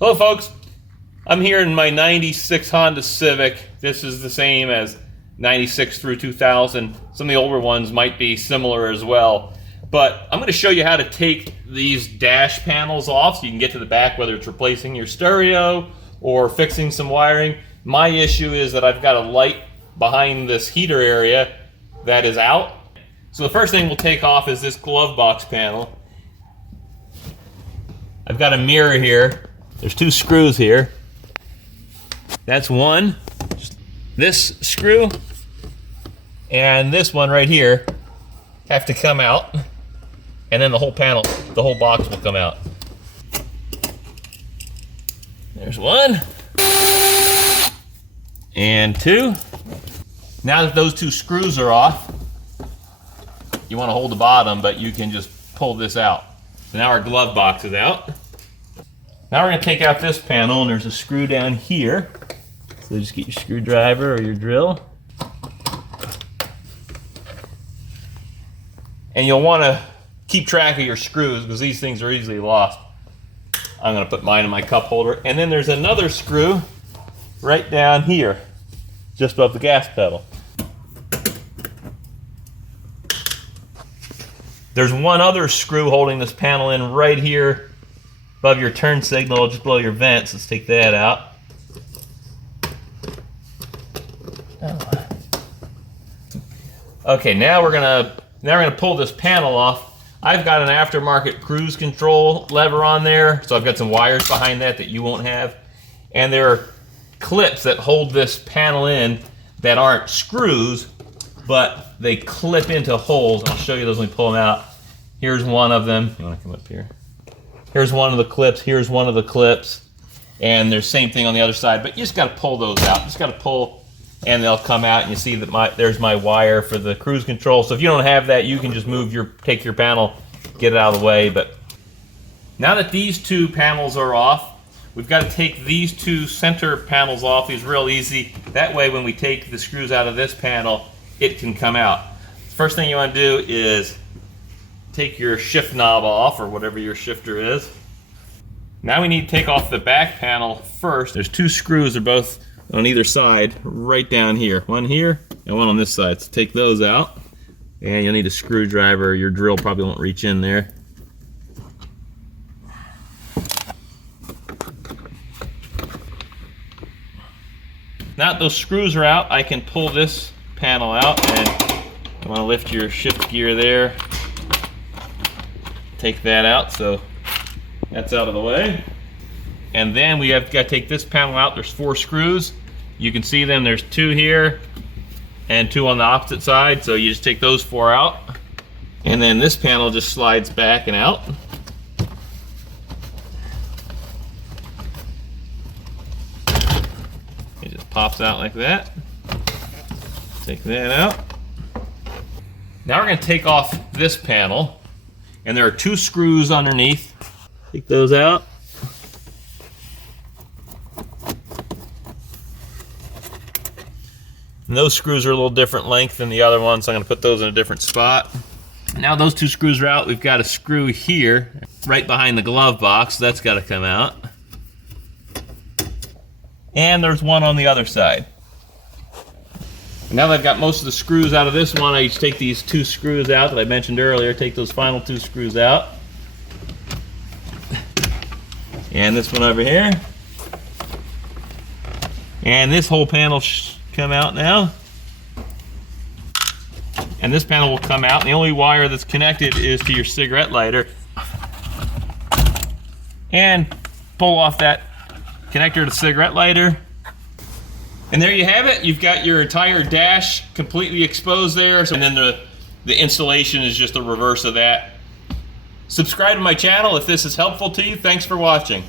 Hello folks, I'm here in my 96 Honda Civic. This is the same as 96 through 2000. Some of the older ones might be similar as well. But I'm going to show you how to take these dash panels off so you can get to the back, whether it's replacing your stereo or fixing some wiring. My issue is that I've got a light behind this heater area that is out. So the first thing we'll take off is this glove box panel. I've got a mirror here. There's two screws here. That's one. This screw and this one right here have to come out, and then the whole panel, the whole box will come out. There's one and two. Now that those two screws are off, you want to hold the bottom, but you can just pull this out. So now our glove box is out. Now we're going to take out this panel, and there's a screw down here. So just get your screwdriver or your drill. And you'll want to keep track of your screws because these things are easily lost. I'm going to put mine in my cup holder. And then there's another screw right down here, just above the gas pedal. There's one other screw holding this panel in right here above your turn signal, just below your vents. Let's take that out. Okay, now we're gonna pull this panel off. I've got an aftermarket cruise control lever on there, so I've got some wires behind that you won't have. And there are clips that hold this panel in that aren't screws, but they clip into holes. I'll show you those when we pull them out. Here's one of them. You want to come up here? Here's one of the clips. Here's one of the clips. And there's the same thing on the other side, but you just got to pull those out. Just got to pull, and they'll come out, and you see that there's my wire for the cruise control. So if you don't have that, you can just take your panel, get it out of the way. But now that these two panels are off, we've got to take these two center panels off. These real easy. That way, when we take the screws out of this panel, it can come out. First thing you want to do is take your shift knob off, or whatever your shifter is. Now we need to take off the back panel first. There's two screws, they're both on either side, right down here. One here and one on this side. So take those out, and you'll need a screwdriver. Your drill probably won't reach in there. Now that those screws are out, I can pull this panel out, and you want to lift your shift gear there. Take that out, so that's out of the way. And then we have got to take this panel out. There's four screws. You can see them. There's two here and two on the opposite side. So you just take those four out. And then this panel just slides back and out. It just pops out like that. Take that out. Now we're going to take off this panel. And there are two screws underneath. Take those out. And those screws are a little different length than the other ones, so I'm going to put those in a different spot. Now those two screws are out. We've got a screw here, right behind the glove box. That's got to come out. And there's one on the other side. And now that I've got most of the screws out of this one, I just take these two screws out that I mentioned earlier, take those final two screws out. And this one over here. And this whole panel should come out now. And this panel will come out. And the only wire that's connected is to your cigarette lighter. And pull off that connector to the cigarette lighter. And there you have it. You've got your entire dash completely exposed there. And then the installation is just the reverse of that. Subscribe to my channel if this is helpful to you. Thanks for watching.